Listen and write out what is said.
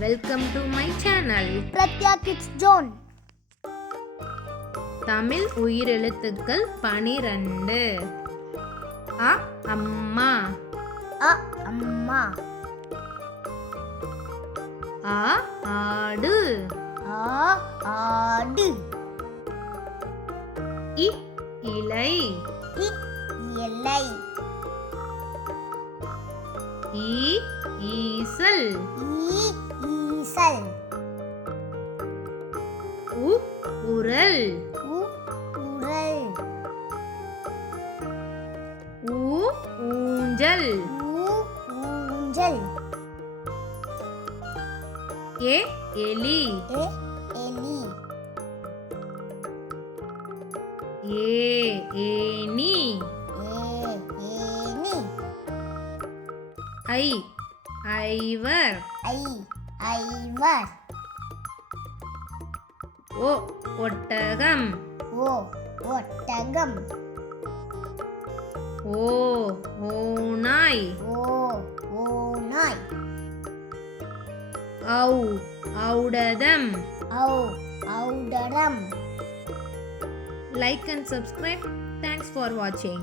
Welcome to my channel. Pratya Kids Zone. Tamil உயிரெழுத்துக்கள் 12. அ அம்மா. அ அம்மா. ஆ ஆடு. ஆ ஆடு. இ இலை. இ இலை. ஈ ஈசல். ஈ ஈசல். உ உரல். உ உரல். ஊ ஊஞ்சல். ஊ ஊஞ்சல். ஏ எலி. எ எலி. ஏ ஏனி. ஏ ஏனி. ஐ ஐவர். ஐ ஐவர். ஓ ஒட்டகம். ஓ ஒட்டகம். ஓ ஓநாய். ஓ ஓநாய். ஔ ஔடதம். ஔ ஔடரம். Like and subscribe. Thanks for watching.